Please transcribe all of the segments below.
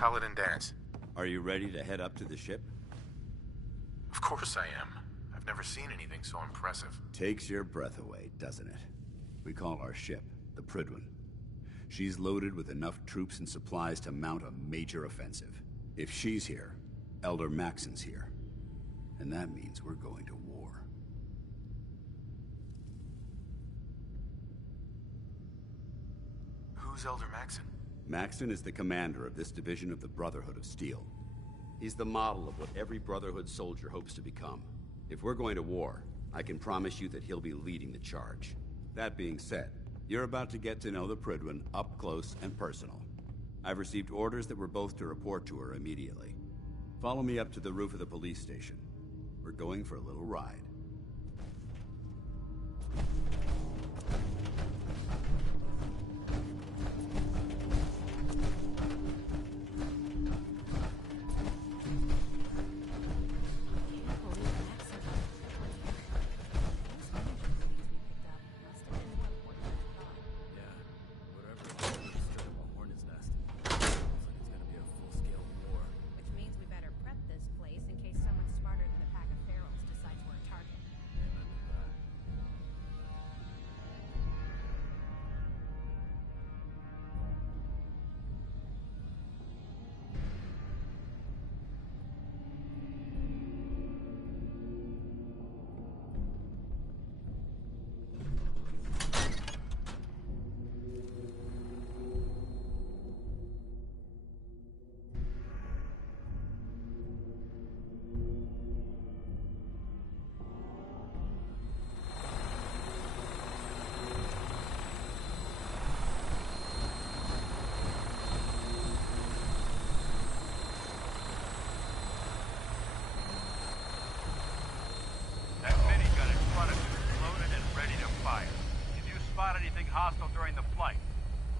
Paladin Dance. Are you ready to head up to the ship? Of course I am. I've never seen anything so impressive. Takes your breath away, doesn't it? We call our ship the Prydwen. She's loaded with enough troops and supplies to mount a major offensive. If she's here, Elder Maxon's here. And that means we're going to war. Who's Elder Maxon? Maxon is the commander of this division of the Brotherhood of Steel. He's the model of what every Brotherhood soldier hopes to become. If we're going to war, I can promise you that he'll be leading the charge. That being said, you're about to get to know the Prydwen up close and personal. I've received orders that we're both to report to her immediately. Follow me up to the roof of the police station. We're going for a little ride. Hostile during the flight.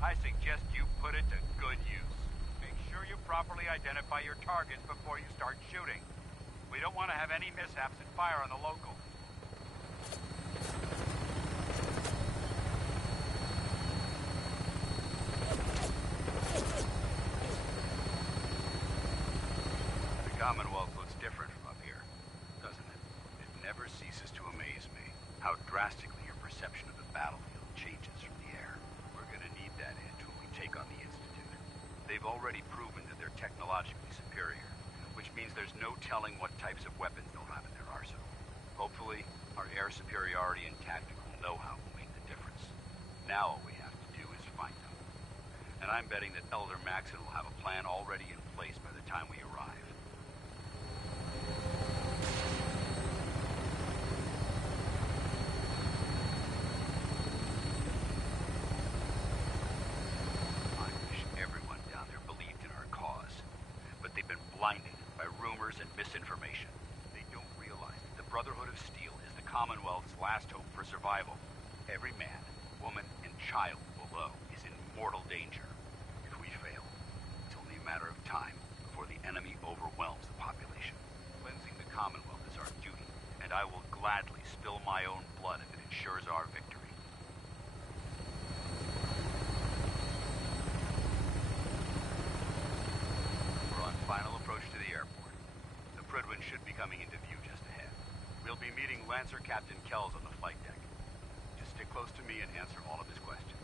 I suggest you put it to good use. Make sure you properly identify your targets before you start shooting. We don't want to have any mishaps and fire on the local. The Commonwealth looks different from up here, doesn't it? It never ceases to amaze me how drastically your perception of the battlefield changes from the air. We're gonna need that edge when we take on the Institute. They've already proven that they're technologically superior, which means there's no telling what types of weapons they'll have in their arsenal. Hopefully, our air superiority and tactical know-how will make the difference. Now all we have to do is find them. And I'm betting that Elder Maxon will have a plan already in place by the time we arrive. Blinded by rumors and misinformation. They don't realize that the Brotherhood of Steel is the Commonwealth's last hope for survival. Every man, woman, and child below is in mortal danger. If we fail, it's only a matter of time before the enemy overwhelms the population. Cleansing the Commonwealth is our duty, and I will gladly spill my own blood if it ensures our victory. Final approach to the airport. The Prydwen should be coming into view just ahead. We'll be meeting Lancer Captain Kells on the flight deck. Just stick close to me and answer all of his questions.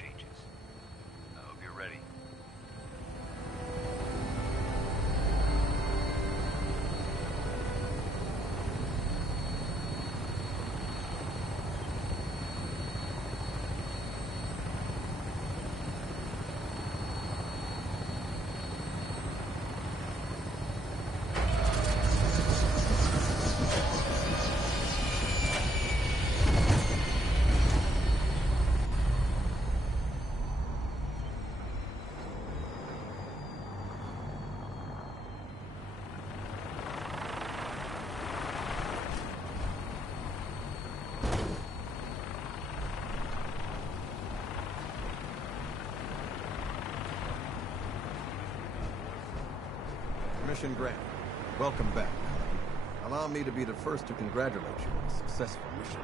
changes. I hope you're ready. Mission granted. Welcome back. Allow me to be the first to congratulate you on a successful mission.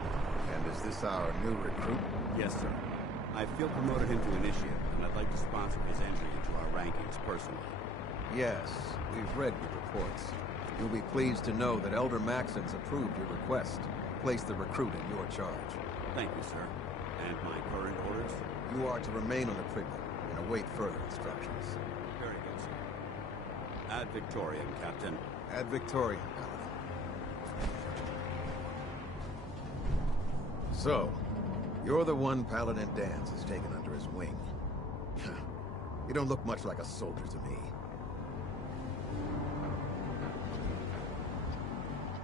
And is this our new recruit? Yes, sir. I feel promoted him to initiate, and I'd like to sponsor his entry into our rankings personally. Yes, we've read your reports. You'll be pleased to know that Elder Maxon's approved your request. Place the recruit in your charge. Thank you, sir. And my current orders? You are to remain on the Prigman and await further instructions. Very good, sir. Ad Victoriam, Captain. Ad Victoriam, Paladin. So, you're the one Paladin Danse has taken under his wing. You don't look much like a soldier to me.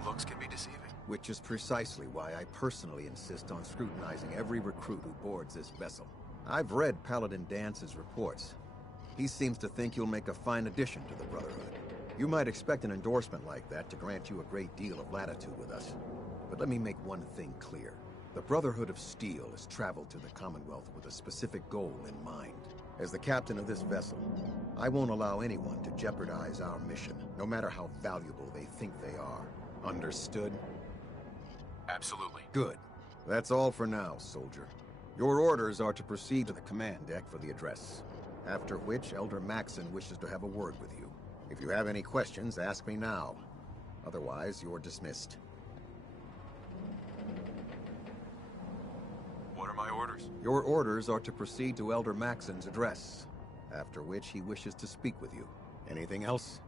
Looks can be deceiving. Which is precisely why I personally insist on scrutinizing every recruit who boards this vessel. I've read Paladin Dance's reports. He seems to think you'll make a fine addition to the Brotherhood. You might expect an endorsement like that to grant you a great deal of latitude with us. But let me make one thing clear. The Brotherhood of Steel has traveled to the Commonwealth with a specific goal in mind. As the captain of this vessel, I won't allow anyone to jeopardize our mission, no matter how valuable they think they are. Understood? Absolutely. Good. That's all for now, soldier. Your orders are to proceed to the command deck for the address. After which, Elder Maxon wishes to have a word with you. If you have any questions, ask me now. Otherwise, you're dismissed. What are my orders? Your orders are to proceed to Elder Maxon's address. After which, he wishes to speak with you. Anything else?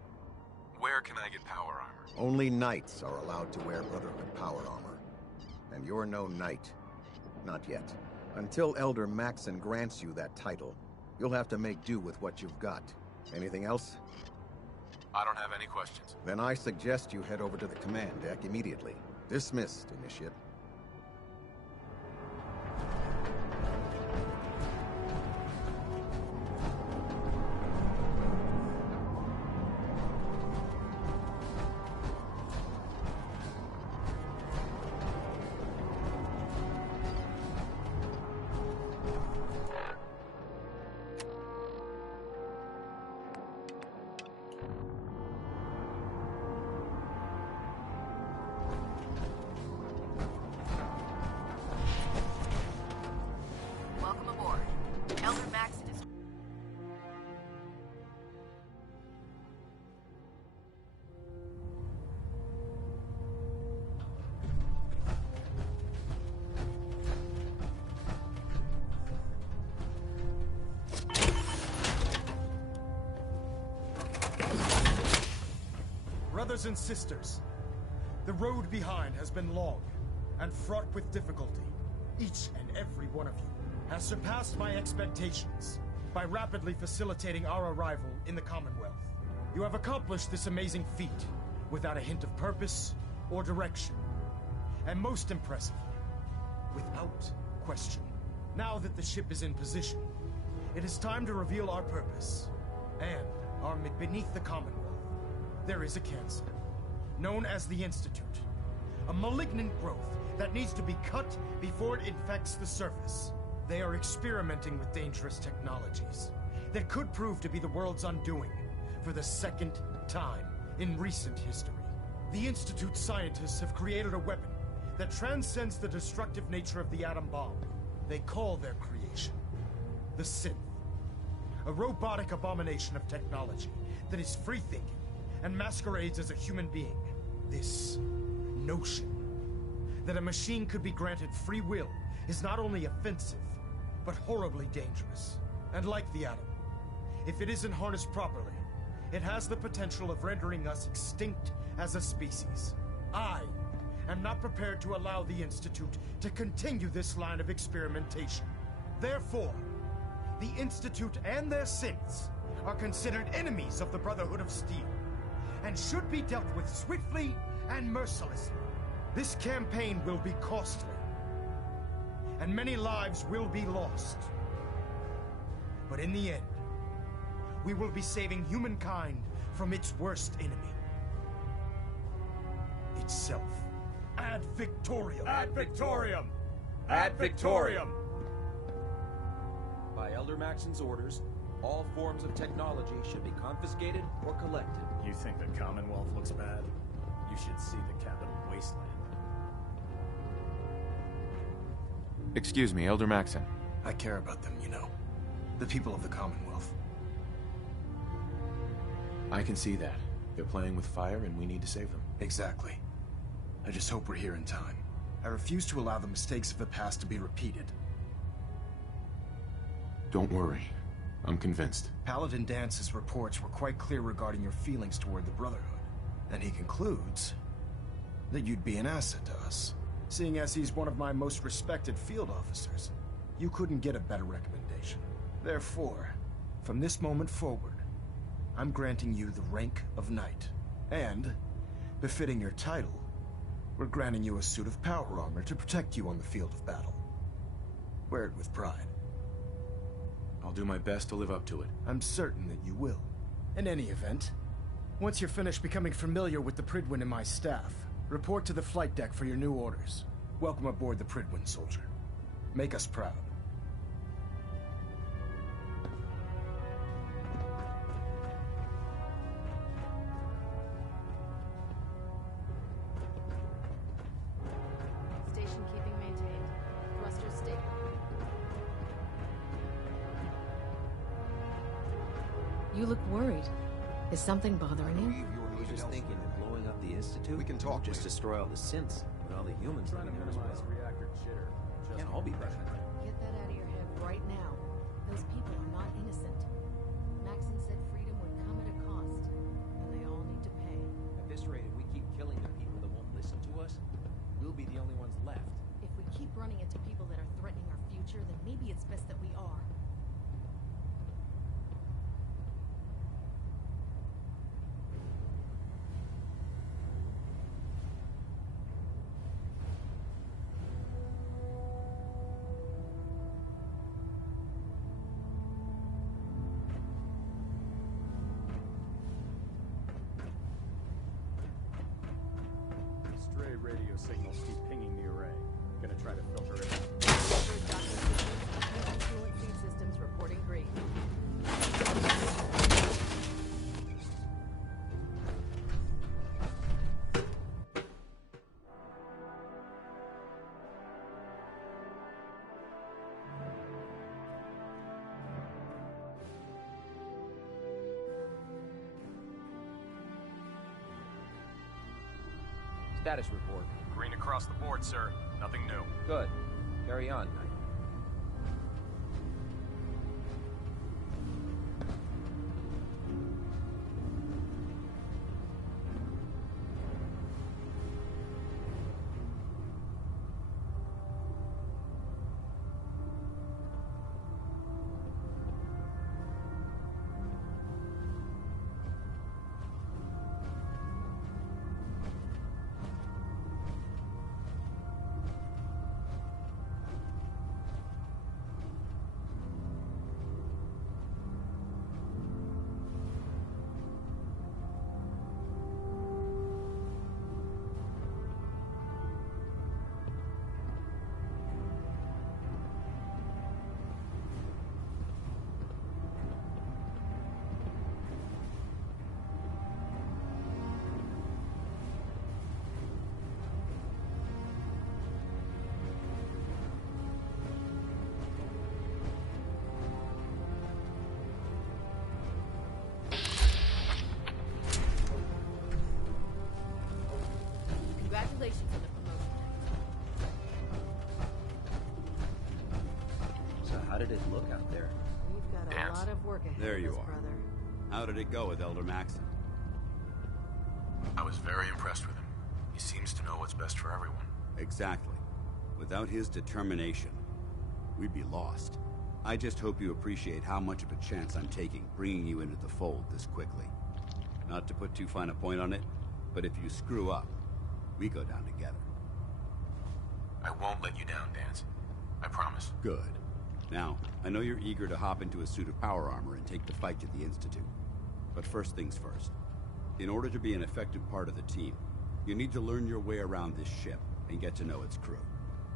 Where can I get power armor? Only knights are allowed to wear Brotherhood power armor. And you're no knight. Not yet. Until Elder Maxon grants you that title, you'll have to make do with what you've got. Anything else? I don't have any questions. Then I suggest you head over to the command deck immediately. Dismissed, Initiate. Welcome aboard. Elder Maxon is... Brothers and sisters, the road behind has been long and fraught with difficulty. Each and every one of you has surpassed my expectations by rapidly facilitating our arrival in the Commonwealth. You have accomplished this amazing feat without a hint of purpose or direction. And most impressively, without question. Now that the ship is in position, it is time to reveal our purpose and our beneath the Commonwealth. There is a cancer, known as the Institute. A malignant growth that needs to be cut before it infects the surface. They are experimenting with dangerous technologies that could prove to be the world's undoing for the second time in recent history. The Institute scientists have created a weapon that transcends the destructive nature of the atom bomb. They call their creation the Synth, a robotic abomination of technology that is free-thinking and masquerades as a human being. This notion that a machine could be granted free will is not only offensive, but horribly dangerous. And like the atom, if it isn't harnessed properly, it has the potential of rendering us extinct as a species. I am not prepared to allow the Institute to continue this line of experimentation. Therefore, the Institute and their synths are considered enemies of the Brotherhood of Steel, and should be dealt with swiftly and mercilessly. This campaign will be costly, and many lives will be lost. But in the end, we will be saving humankind from its worst enemy. Itself. Ad Victoriam! Ad Victoriam! Ad Victoriam! By Elder Maxon's orders, all forms of technology should be confiscated or collected. You think the Commonwealth looks bad? You should see the capital wasteland. Excuse me, Elder Maxon. I care about them, you know. The people of the Commonwealth. I can see that. They're playing with fire and we need to save them. Exactly. I just hope we're here in time. I refuse to allow the mistakes of the past to be repeated. Don't worry. I'm convinced. Paladin Dance's reports were quite clear regarding your feelings toward the Brotherhood. And he concludes that you'd be an asset to us. Seeing as he's one of my most respected field officers, you couldn't get a better recommendation. Therefore, from this moment forward, I'm granting you the rank of Knight. And, befitting your title, we're granting you a suit of power armor to protect you on the field of battle. Wear it with pride. I'll do my best to live up to it. I'm certain that you will. In any event, once you're finished becoming familiar with the Pridwin and my staff, report to the flight deck for your new orders. Welcome aboard the Pridwin, soldier. Make us proud. Station keeping maintained. Thrusters stable. You look worried. Is something bothering you? I was just thinking of blowing up the Institute. We can talk Just later. destroy all the synths, and all the humans living there as well. reactor jitter. Can't all be present. Get that out of your head right now. Those people are not innocent. Maxon said freedom would come at a cost, and they all need to pay. At this rate, if we keep killing the people that won't listen to us, we'll be the only ones left. If we keep running into people that are threatening our future, then maybe it's best that we are. Stray radio signals keep pinging the array. Gonna try to filter it out. Filtered docking systems and coolant feed systems reporting green. Status report. Green across the board, sir. Nothing new. Good. Carry on, Knight. How did it look out there? We've got a Dance. lot of work ahead There of you us, are. brother. How did it go with Elder Maxon? I was very impressed with him. He seems to know what's best for everyone. Exactly. Without his determination, we'd be lost. I just hope you appreciate how much of a chance I'm taking bringing you into the fold this quickly. Not to put too fine a point on it, but if you screw up, we go down together. I won't let you down, Dance. I promise. Good. Now, I know you're eager to hop into a suit of power armor and take the fight to the Institute. But first things first. In order to be an effective part of the team, you need to learn your way around this ship and get to know its crew.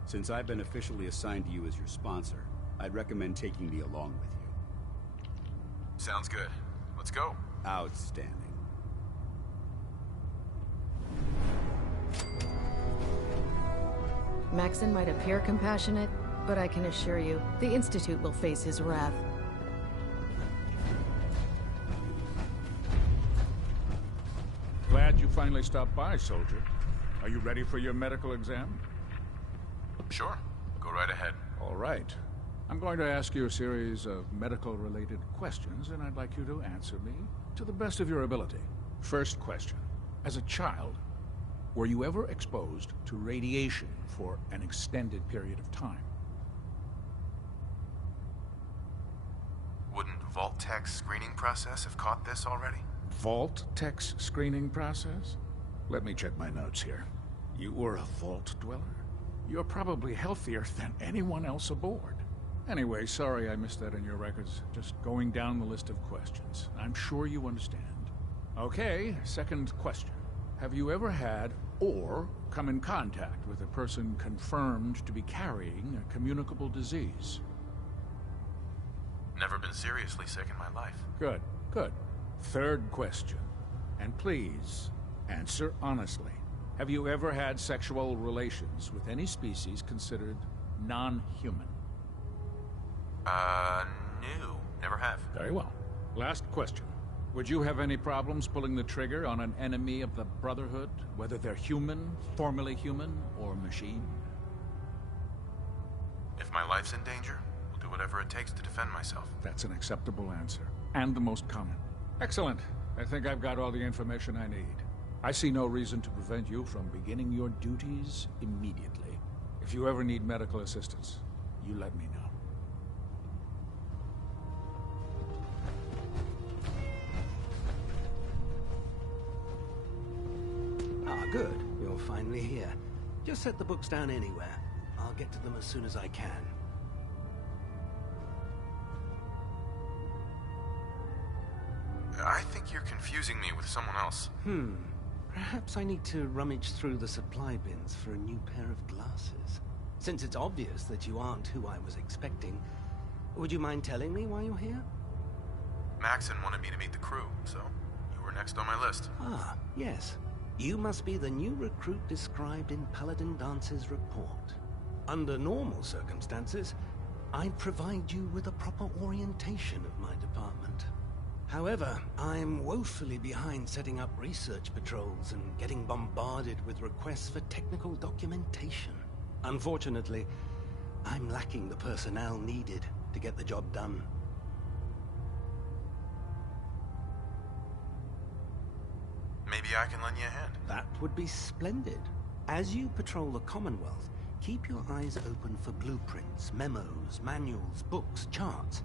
Since I've been officially assigned to you as your sponsor, I'd recommend taking me along with you. Sounds good. Let's go. Outstanding. Maxon might appear compassionate, but I can assure you, the Institute will face his wrath. Glad you finally stopped by, soldier. Are you ready for your medical exam? Sure. Go right ahead. All right. I'm going to ask you a series of medical-related questions, and I'd like you to answer me to the best of your ability. First question. As a child, were you ever exposed to radiation for an extended period of time? Wouldn't Vault-Tech's screening process have caught this already? Vault-Tech's screening process? Let me check my notes here. You were a Vault dweller? You're probably healthier than anyone else aboard. Anyway, sorry I missed that in your records. Just going down the list of questions. I'm sure you understand. Okay, second question. Have you ever had or come in contact with a person confirmed to be carrying a communicable disease? Never been seriously sick in my life. Good, good. Third question. And please, answer honestly. Have you ever had sexual relations with any species considered non-human? No. Never have. Very well. Last question. Would you have any problems pulling the trigger on an enemy of the Brotherhood, whether they're human, formerly human, or machine? If my life's in danger, I'll do whatever it takes to defend myself. That's an acceptable answer, and the most common. Excellent. I think I've got all the information I need. I see no reason to prevent you from beginning your duties immediately. If you ever need medical assistance, you let me know. Ah, good. You're finally here. Just set the books down anywhere. I'll get to them as soon as I can. I think you're confusing me with someone else. Perhaps I need to rummage through the supply bins for a new pair of glasses. Since it's obvious that you aren't who I was expecting, would you mind telling me why you're here? Maxon wanted me to meet the crew, so you were next on my list. Ah, yes. You must be the new recruit described in Paladin Dance's report. Under normal circumstances, I'd provide you with a proper orientation of my department. However, I'm woefully behind setting up research patrols and getting bombarded with requests for technical documentation. Unfortunately, I'm lacking the personnel needed to get the job done. Maybe I can lend you a hand. That would be splendid. As you patrol the Commonwealth, keep your eyes open for blueprints, memos, manuals, books, charts.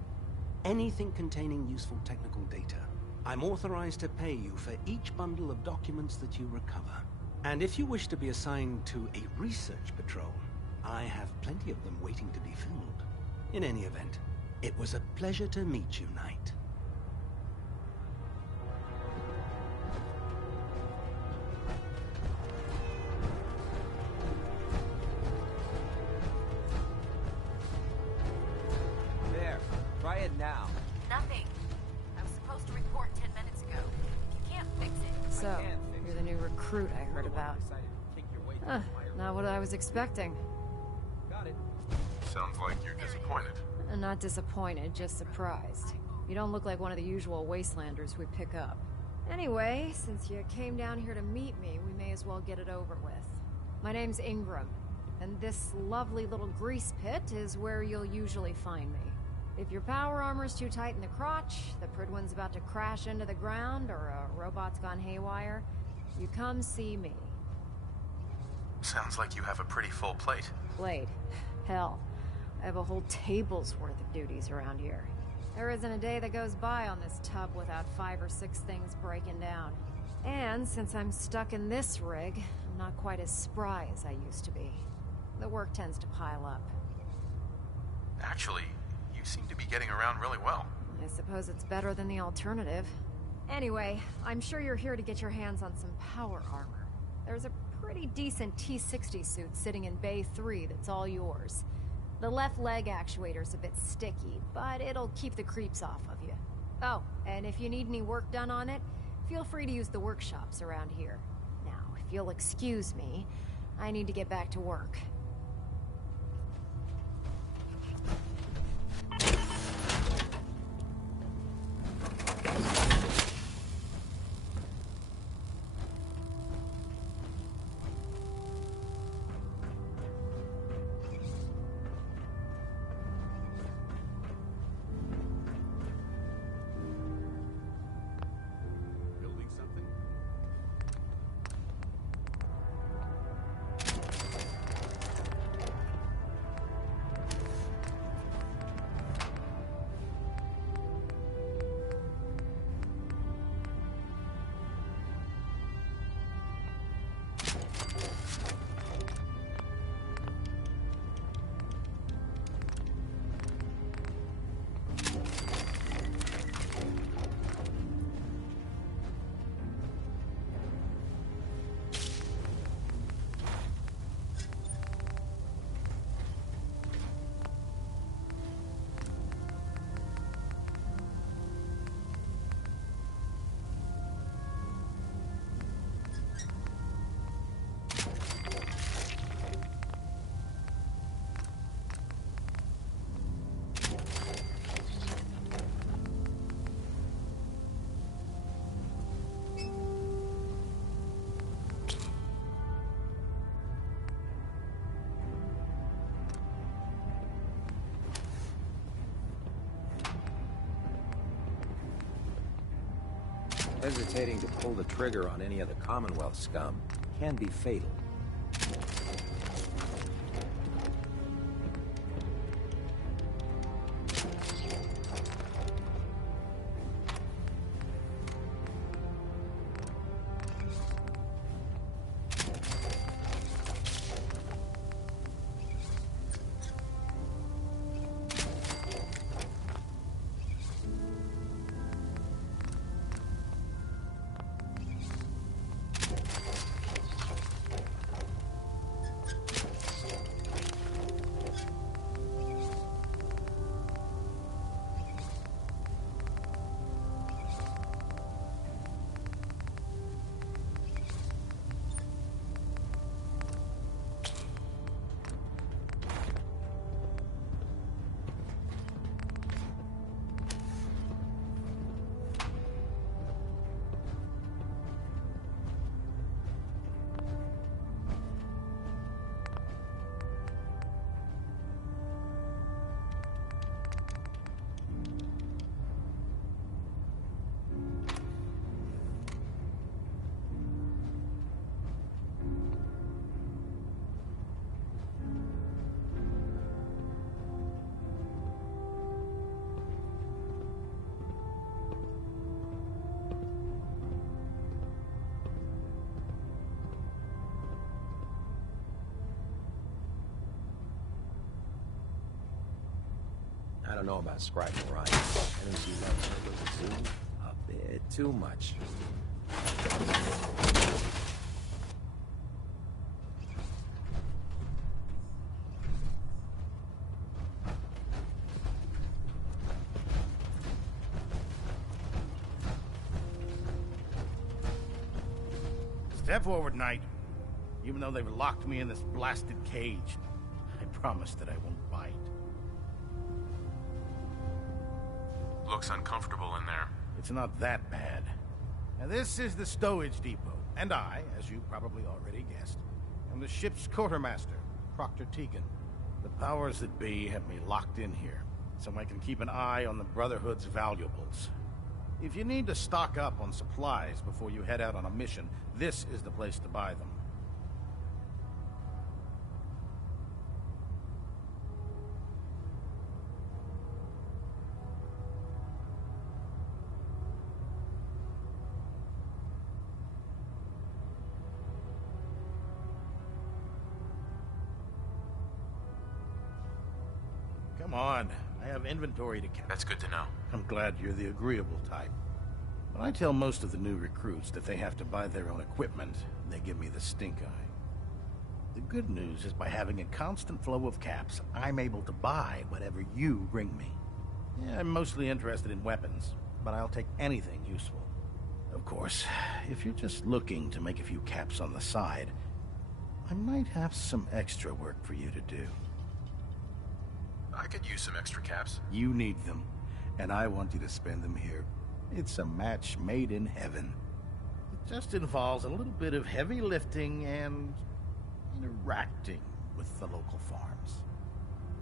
Anything containing useful technical data. I'm authorized to pay you for each bundle of documents that you recover. And if you wish to be assigned to a research patrol, I have plenty of them waiting to be filled. In any event, it was a pleasure to meet you, Knight. There. Try it now. Nothing. I was supposed to report 10 minutes ago. You can't fix it. So, you're the new recruit I heard about. Not what I was expecting. Got it. Sounds like you're disappointed. Not disappointed, just surprised. You don't look like one of the usual wastelanders we pick up. Anyway, since you came down here to meet me, we may as well get it over with. My name's Ingram, and this lovely little grease pit is where you'll usually find me. If your power armor's too tight in the crotch, the Pridwin's about to crash into the ground, or a robot's gone haywire, you come see me. Sounds like you have a pretty full plate. Plate? Hell, I have a whole table's worth of duties around here. There isn't a day that goes by on this tub without 5 or 6 things breaking down. And since I'm stuck in this rig, I'm not quite as spry as I used to be. The work tends to pile up. Actually, you seem to be getting around really well. I suppose it's better than the alternative. Anyway, I'm sure you're here to get your hands on some power armor. There's a pretty decent T-60 suit sitting in Bay 3 that's all yours. The left leg actuator's a bit sticky, but it'll keep the creeps off of you. Oh, and if you need any work done on it, feel free to use the workshops around here. Now, if you'll excuse me, I need to get back to work. Building something? Hesitating to pull the trigger on any of the Commonwealth scum can be fatal. I don't know about scribing right. Energy levels are losing a bit too much. Step forward, Knight. Even though they've locked me in this blasted cage, I promise that I won't bite. Looks uncomfortable in there. It's not that bad. Now, this is the stowage depot, and I, as you probably already guessed, am the ship's quartermaster, Proctor Tegan. The powers that be have me locked in here. so I can keep an eye on the Brotherhood's valuables. If you need to stock up on supplies before you head out on a mission, this is the place to buy them. Come on, I have inventory to count. That's good to know. I'm glad you're the agreeable type. When I tell most of the new recruits that they have to buy their own equipment, they give me the stink eye. The good news is by having a constant flow of caps, I'm able to buy whatever you bring me. Yeah, I'm mostly interested in weapons, but I'll take anything useful. Of course, if you're just looking to make a few caps on the side, I might have some extra work for you to do. I could use some extra caps. You need them, and I want you to spend them here. It's a match made in heaven. It just involves a little bit of heavy lifting and interacting with the local farms.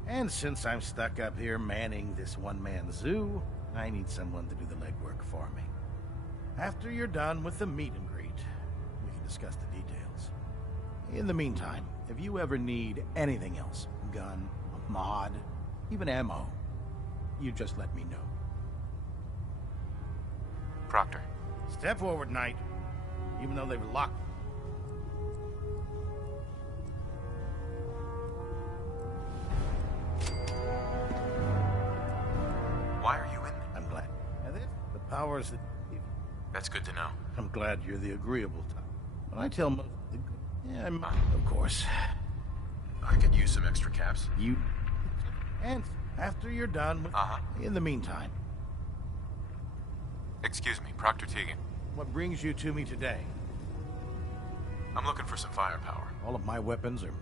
And since I'm stuck up here manning this one-man zoo, I need someone to do the legwork for me. After you're done with the meet and greet, we can discuss the details. In the meantime, if you ever need anything else, gun, a mod, even ammo, you just let me know. Proctor. Step forward, Knight. Even though they've locked... Why are you in there? I'm glad. And this, the powers that... That's good to know. I'm glad you're the agreeable type. When I tell most... Yeah, of course. I could use some extra caps. You... And after you're done with... In the meantime... Excuse me, Proctor Teagan. What brings you to me today? I'm looking for some firepower. All of my weapons are...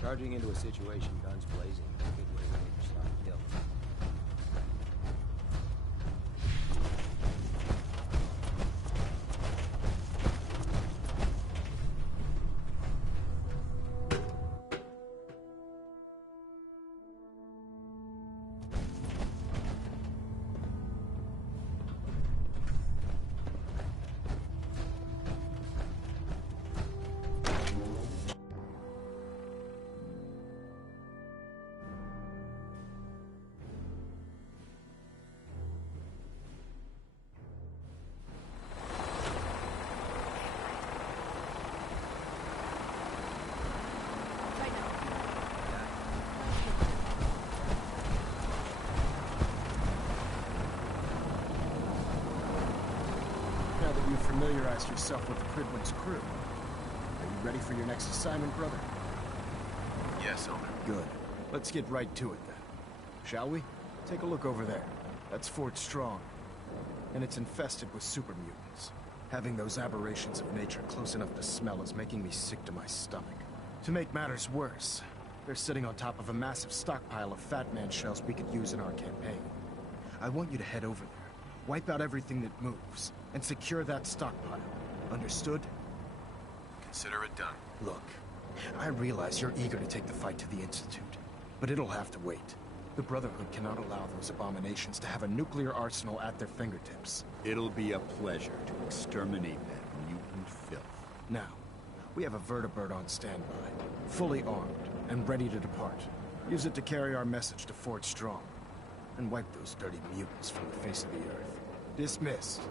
Charging into a situation, guns blazing, a good way to make yourself kill. Now that you've familiarized yourself with the Pridwin's crew, are you ready for your next assignment, brother? Yes, Elder. Good. Let's get right to it, then. Shall we? Take a look over there. That's Fort Strong. And it's infested with super mutants. Having those aberrations of nature close enough to smell is making me sick to my stomach. To make matters worse, They're sitting on top of a massive stockpile of Fat Man shells we could use in our campaign. I want you to head over there, wipe out everything that moves, and secure that stockpile. Understood? Consider it done. Look, I realize you're eager to take the fight to the Institute, but it'll have to wait. The Brotherhood cannot allow those abominations to have a nuclear arsenal at their fingertips. It'll be a pleasure to exterminate that mutant filth. Now, we have a vertibird on standby, fully armed and ready to depart. Use it to carry our message to Fort Strong, and wipe those dirty mutants from the face of the earth. Dismissed.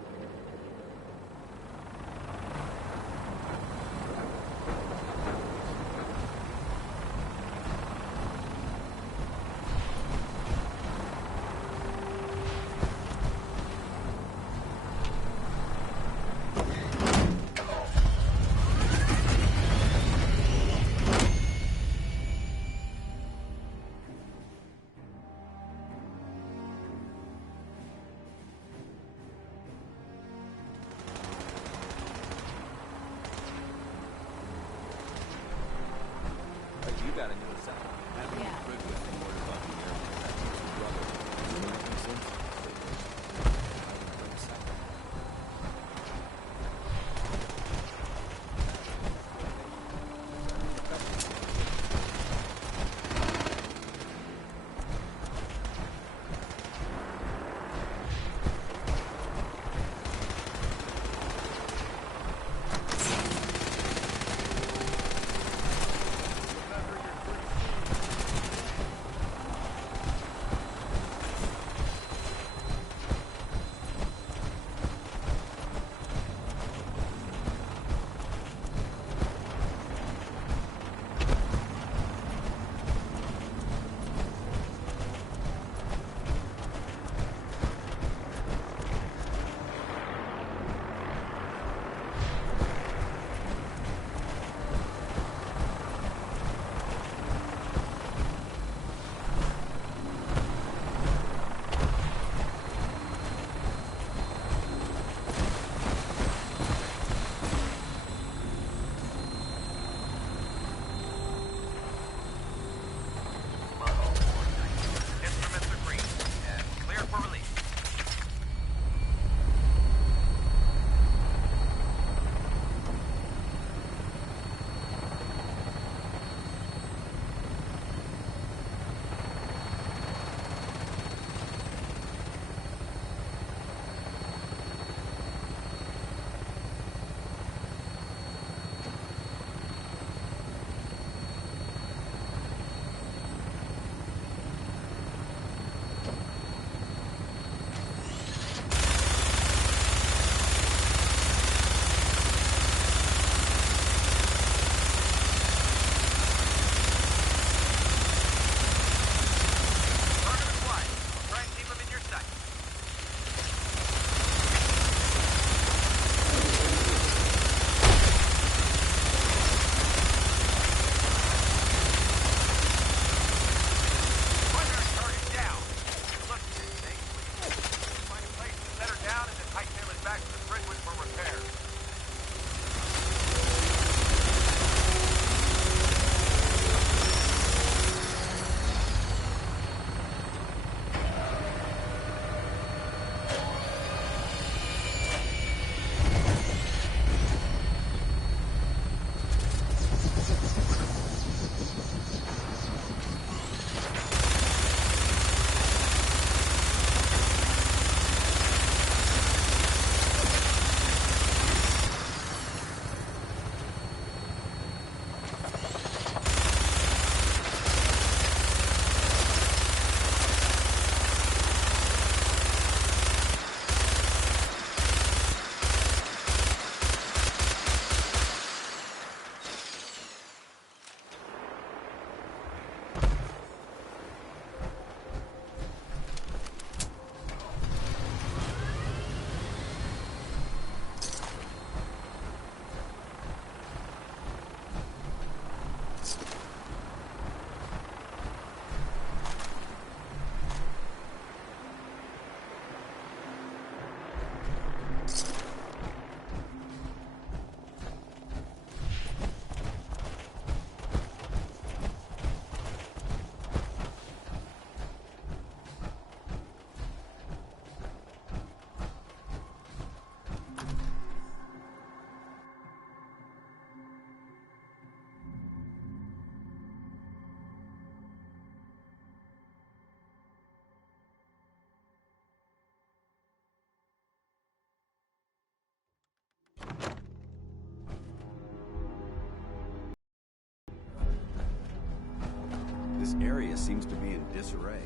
area seems to be in disarray.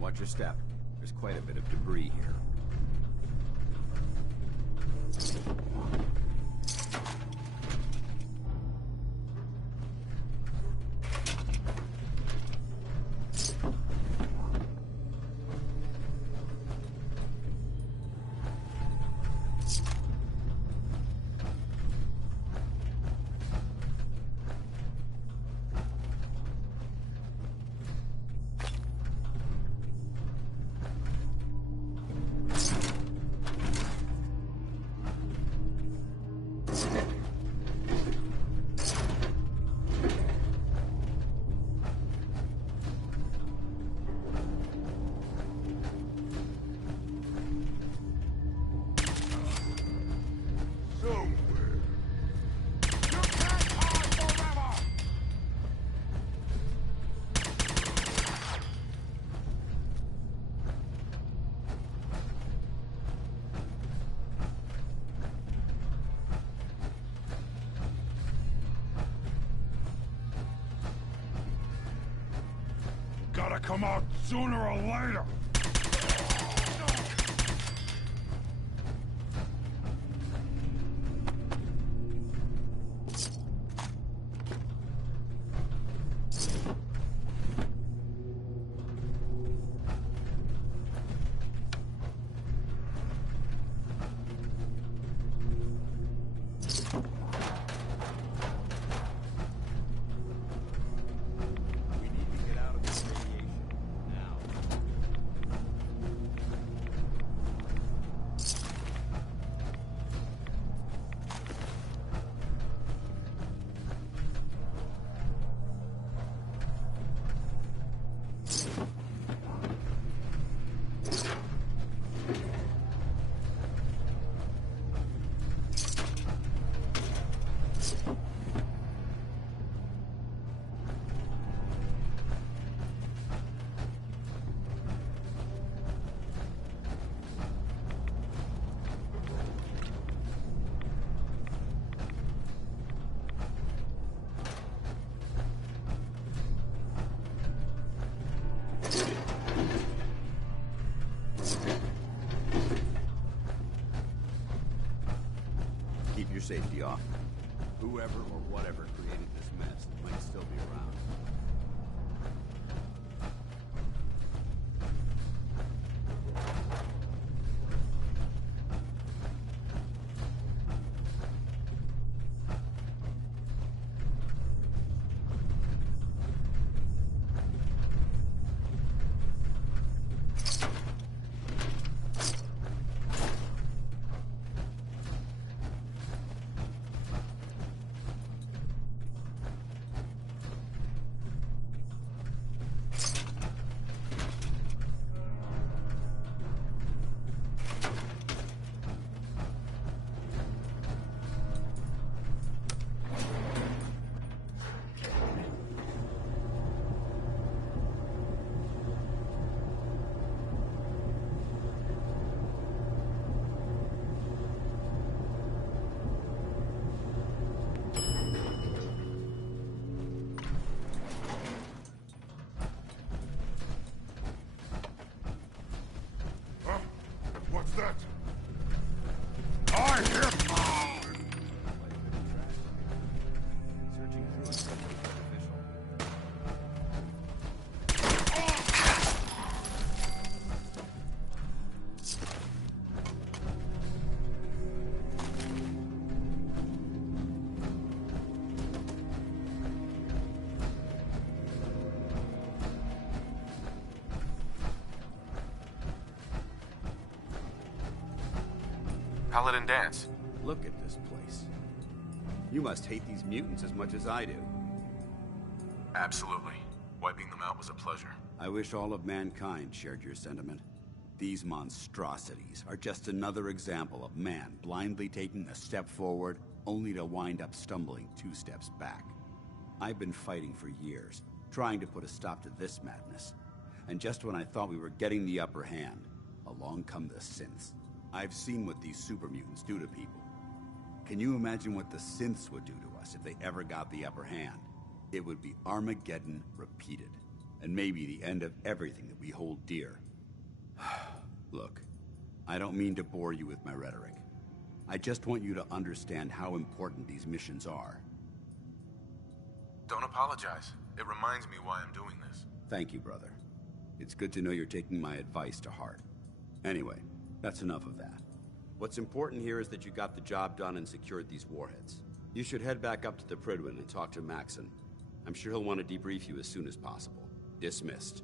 Watch your step. There's quite a bit of debris here. Gotta come out sooner or later! Keep your safety off. Whoever or whatever created this mess might still be around. Paladin Dance. Look at this place. You must hate these mutants as much as I do. Absolutely. Wiping them out was a pleasure. I wish all of mankind shared your sentiment. These monstrosities are just another example of man blindly taking a step forward, only to wind up stumbling 2 steps back. I've been fighting for years, trying to put a stop to this madness. And just when I thought we were getting the upper hand, along come the synths. I've seen what these super mutants do to people. Can you imagine what the synths would do to us if they ever got the upper hand? It would be Armageddon repeated, and maybe the end of everything that we hold dear. Look, I don't mean to bore you with my rhetoric. I just want you to understand how important these missions are. Don't apologize. It reminds me why I'm doing this. Thank you, brother. It's good to know you're taking my advice to heart. Anyway, that's enough of that. What's important here is that you got the job done and secured these warheads. You should head back up to the Prydwen and talk to Maxon. I'm sure he'll want to debrief you as soon as possible. Dismissed.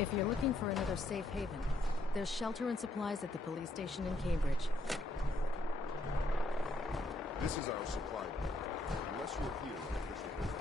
If you're looking for another safe haven, there's shelter and supplies at the police station in Cambridge. This is our supply point. Unless you're here for official business.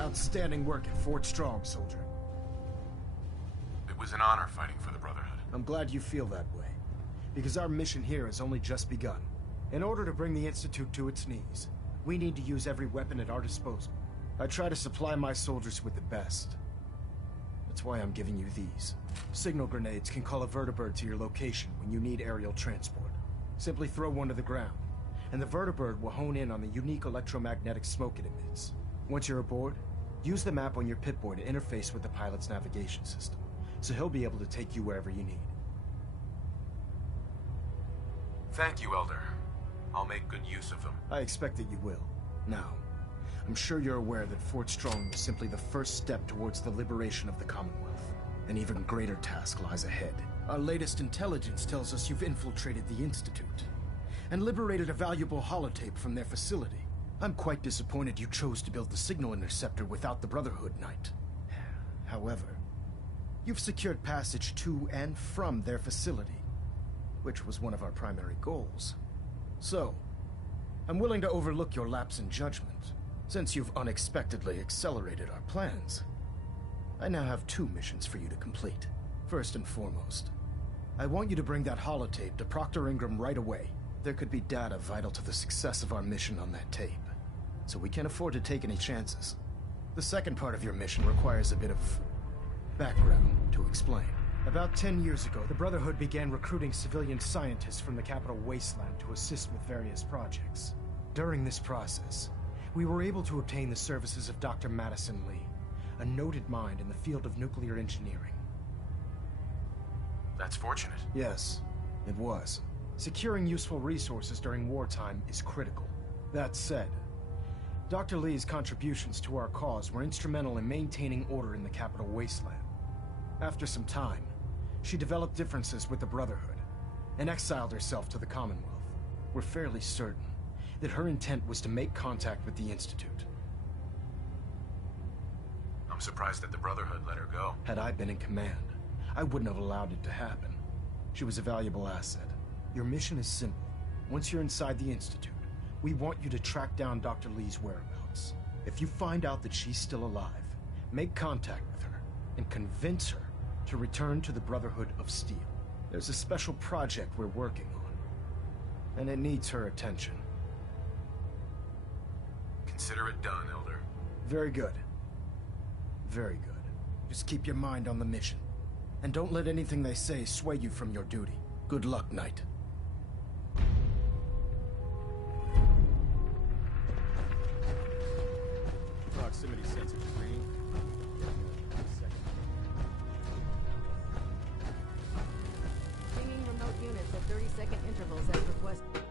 Outstanding work at Fort Strong, soldier. It was an honor fighting for the Brotherhood. I'm glad you feel that way, because our mission here has only just begun. In order to bring the Institute to its knees, we need to use every weapon at our disposal. I try to supply my soldiers with the best. That's why I'm giving you these. Signal grenades can call a vertibird to your location when you need aerial transport. Simply throw one to the ground, and the vertibird will hone in on the unique electromagnetic smoke it emits. Once you're aboard, use the map on your Pip-Boy to interface with the pilot's navigation system, so he'll be able to take you wherever you need. Thank you, Elder. I'll make good use of them. I expect that you will. Now, I'm sure you're aware that Fort Strong was simply the first step towards the liberation of the Commonwealth. An even greater task lies ahead. Our latest intelligence tells us you've infiltrated the Institute and liberated a valuable holotape from their facility. I'm quite disappointed you chose to build the signal interceptor without the Brotherhood Knight. However, you've secured passage to and from their facility, which was one of our primary goals. So, I'm willing to overlook your lapse in judgment, since you've unexpectedly accelerated our plans. I now have 2 missions for you to complete. First and foremost, I want you to bring that holotape to Proctor Ingram right away. There could be data vital to the success of our mission on that tape, so we can't afford to take any chances. The second part of your mission requires a bit of background to explain. About 10 years ago, the Brotherhood began recruiting civilian scientists from the capital wasteland to assist with various projects. During this process, we were able to obtain the services of Dr. Madison Lee, a noted mind in the field of nuclear engineering. That's fortunate. Yes, it was. Securing useful resources during wartime is critical. That said, Dr. Lee's contributions to our cause were instrumental in maintaining order in the capital wasteland. After some time, she developed differences with the Brotherhood and exiled herself to the Commonwealth. We're fairly certain that her intent was to make contact with the Institute. I'm surprised that the Brotherhood let her go. Had I been in command, I wouldn't have allowed it to happen. She was a valuable asset. Your mission is simple. Once you're inside the Institute, we want you to track down Dr. Lee's whereabouts. If you find out that she's still alive, make contact with her and convince her to return to the Brotherhood of Steel. There's a special project we're working on, and it needs her attention. Consider it done, Elder. Very good. Very good. Just keep your mind on the mission, and don't let anything they say sway you from your duty. Good luck, Knight. Proximity sensor screen. Pinging remote units at 30-second intervals as requested.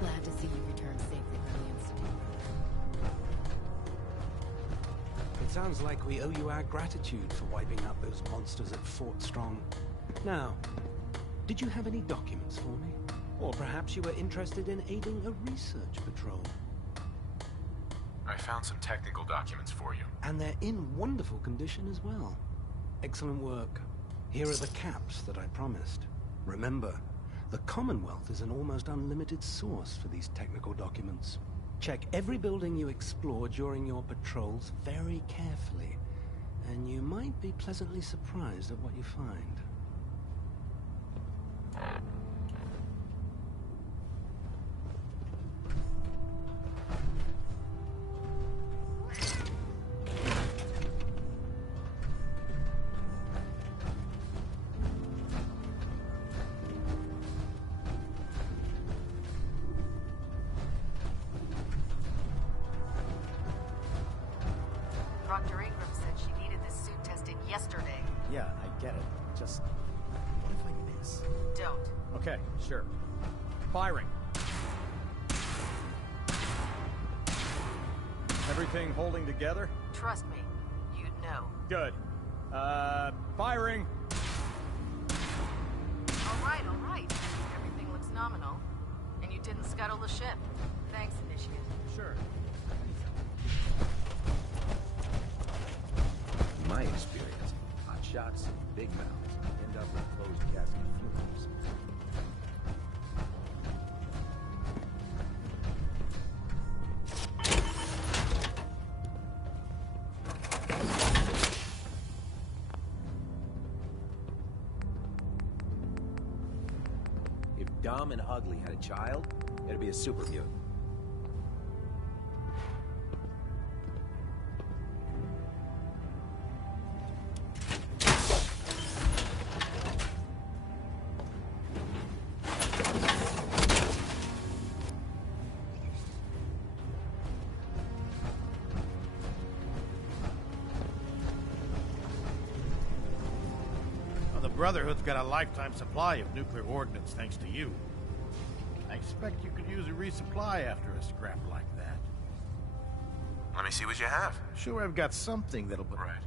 Glad to see you return safely from the Institute. It sounds like we owe you our gratitude for wiping out those monsters at Fort Strong. Now, did you have any documents for me? Or perhaps you were interested in aiding a research patrol? I found some technical documents for you. And they're in wonderful condition as well. Excellent work. Here are the caps that I promised. Remember, the Commonwealth is an almost unlimited source for these technical documents. Check every building you explore during your patrols very carefully, and you might be pleasantly surprised at what you find. Dr. Ingram said she needed this suit tested yesterday. Yeah, I get it. Just... what if I miss? Don't. Okay, sure. Firing. Everything holding together? Trust me, you'd know. Good. Firing. all right. Everything looks nominal. And you didn't scuttle the ship. Thanks, Initiate. Sure. In my experience, hot shots and big mouths end up in closed casket funerals. If Dom and Ugly had a child, it'd be a super mutant. The Brotherhood's got a lifetime supply of nuclear ordnance thanks to you. I expect you could use a resupply after a scrap like that. Let me see what you have. Sure, I've got something that'll... Right.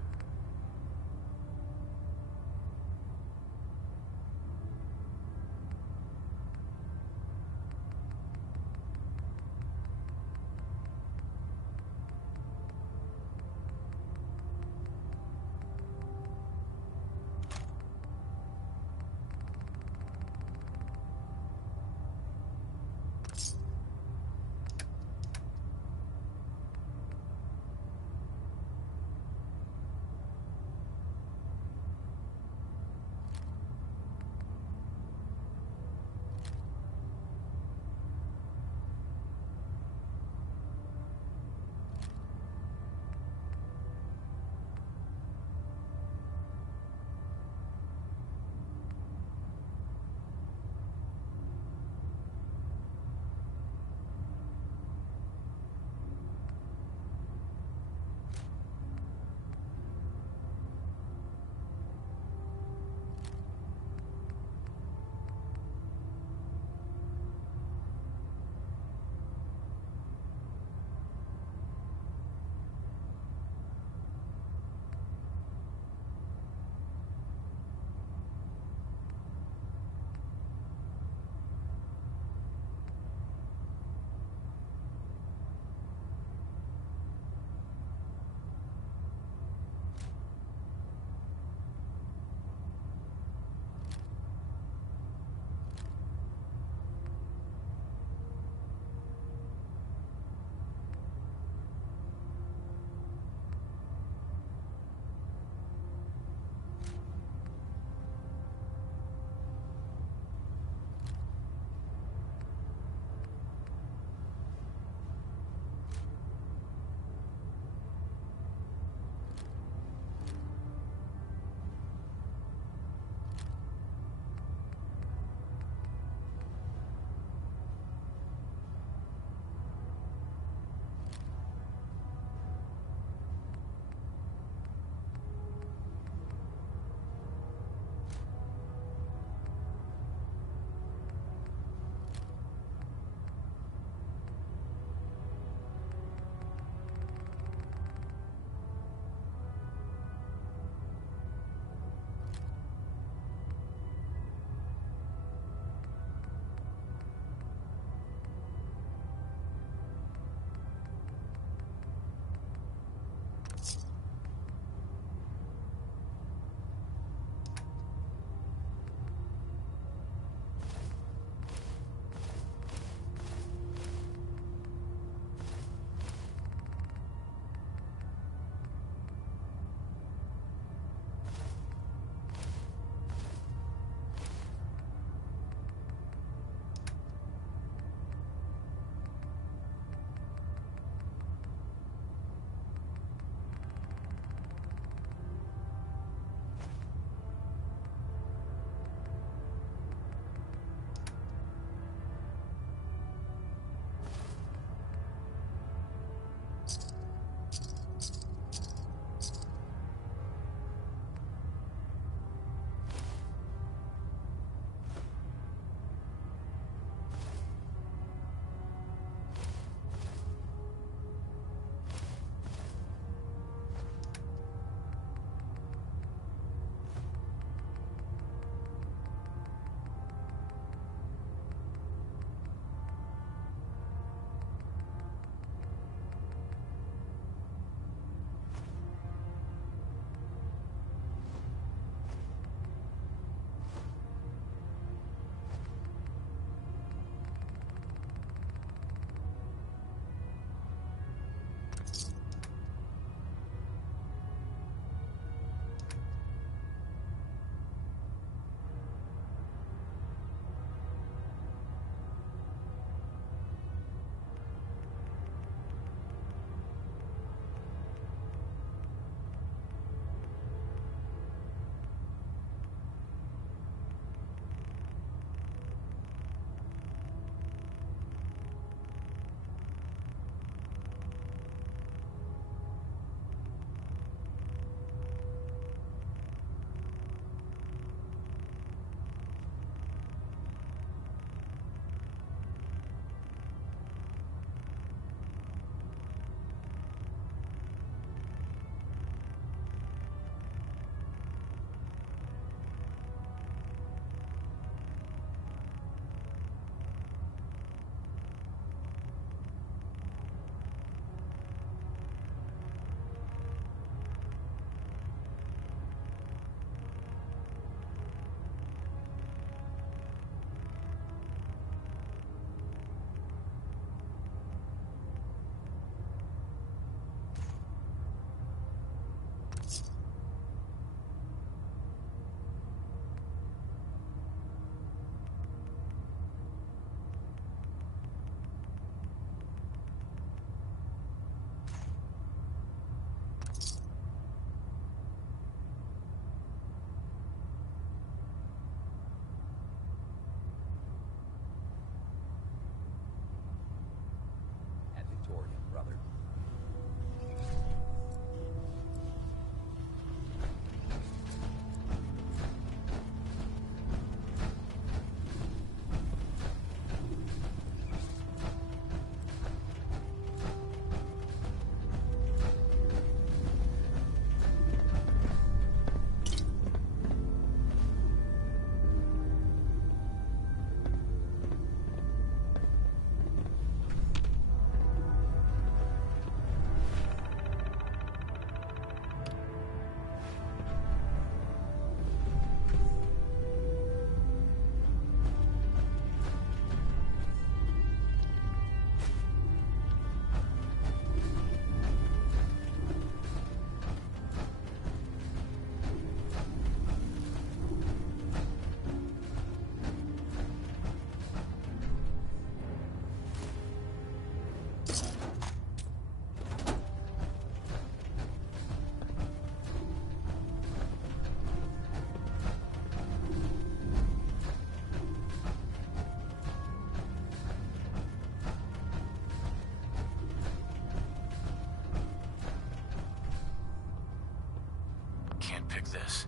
can't pick this.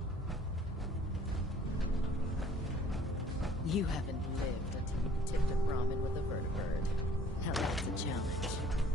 You haven't lived until you tipped a Brahmin with a vertibird. Now that's a challenge.